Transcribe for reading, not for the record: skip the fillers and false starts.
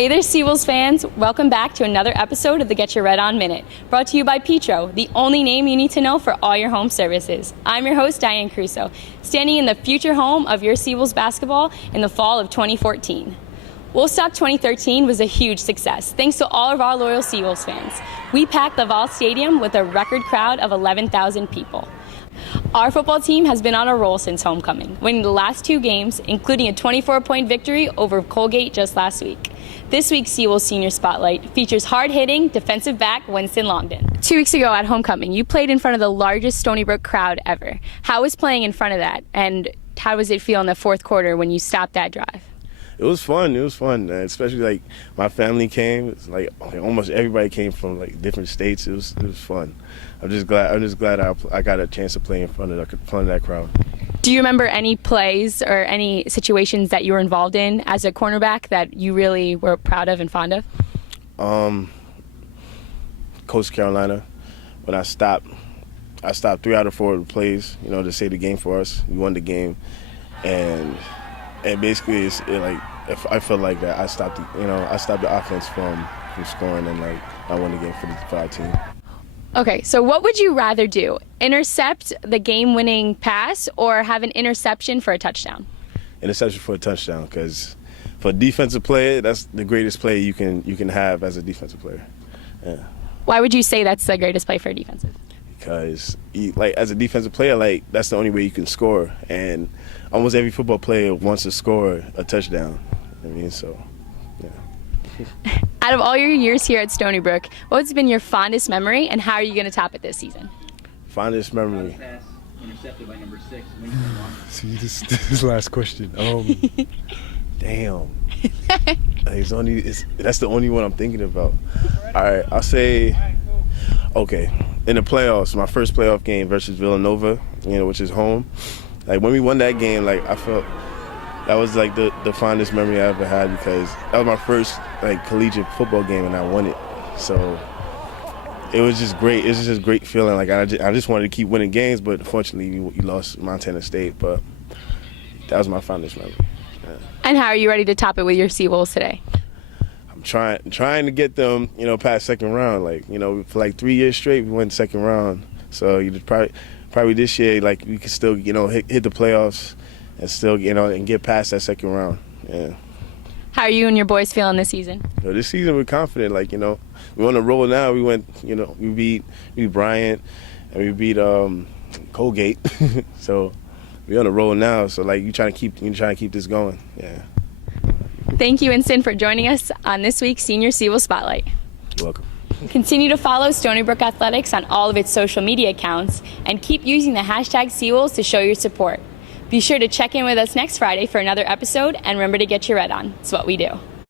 Hey there, Seawolves fans. Welcome back to another episode of the Get Your Red On Minute, brought to you by Petro, the only name you need to know for all your home services. I'm your host, Diane Crusoe, standing in the future home of your Seawolves basketball in the fall of 2014. Woolstock 2013 was a huge success, thanks to all of our loyal Seawolves fans. We packed LaValle Stadium with a record crowd of 11,000 people. Our football team has been on a roll since homecoming, winning the last two games, including a 24-point victory over Colgate just last week. This week's Seawolves Senior Spotlight features hard-hitting defensive back Winston Longden. 2 weeks ago at homecoming, you played in front of the largest Stony Brook crowd ever. How was playing in front of that, and how was it feel in the fourth quarter when you stopped that drive? It was fun. Especially like my family came. It's like almost everybody came from like different states. It was fun. I'm just glad I got a chance to play in front of that crowd. Do you remember any plays or any situations that you were involved in as a cornerback that you really were proud of and fond of? Coach Carolina, when I stopped 3 out of 4 plays, to save the game for us. We won the game, and basically I felt like that I stopped the offense from scoring, and I won the game for our team. Okay, so what would you rather do? Intercept the game-winning pass or have an interception for a touchdown? Interception for a touchdown, because for a defensive player, that's the greatest play you can have as a defensive player. Yeah. Why would you say that's the greatest play for a defensive? Because as a defensive player, that's the only way you can score, and almost every football player wants to score a touchdown. Yeah. Out of all your years here at Stony Brook, what's been your fondest memory, and how are you going to top it this season? Fondest memory. Intercepted by number 6, Winston Longden. See, this last question. Damn. That's the only one I'm thinking about. All right, I'll say, okay, in the playoffs, my first playoff game versus Villanova, which is home. When we won that game, I felt that was the fondest memory I ever had, because that was my first collegiate football game and I won it. So it was just great. It was just a great feeling. I just wanted to keep winning games, but unfortunately we lost Montana State. But that was my fondest memory. Yeah. And how are you ready to top it with your Seawolves today? I'm trying to get them, past second round. For 3 years straight we went second round. So you just probably this year, we could still, hit the playoffs and still, and get past that second round. Yeah. How are you and your boys feeling this season? This season we're confident. We're on a roll now. We went, we beat Bryant and we beat Colgate. So we're on a roll now. So you trying to keep this going. Yeah. Thank you, Winston, for joining us on this week's Senior Seawolves Spotlight. You're welcome. Continue to follow Stony Brook Athletics on all of its social media accounts and keep using the hashtag Seawolves to show your support. Be sure to check in with us next Friday for another episode, and remember to get your red on. It's what we do.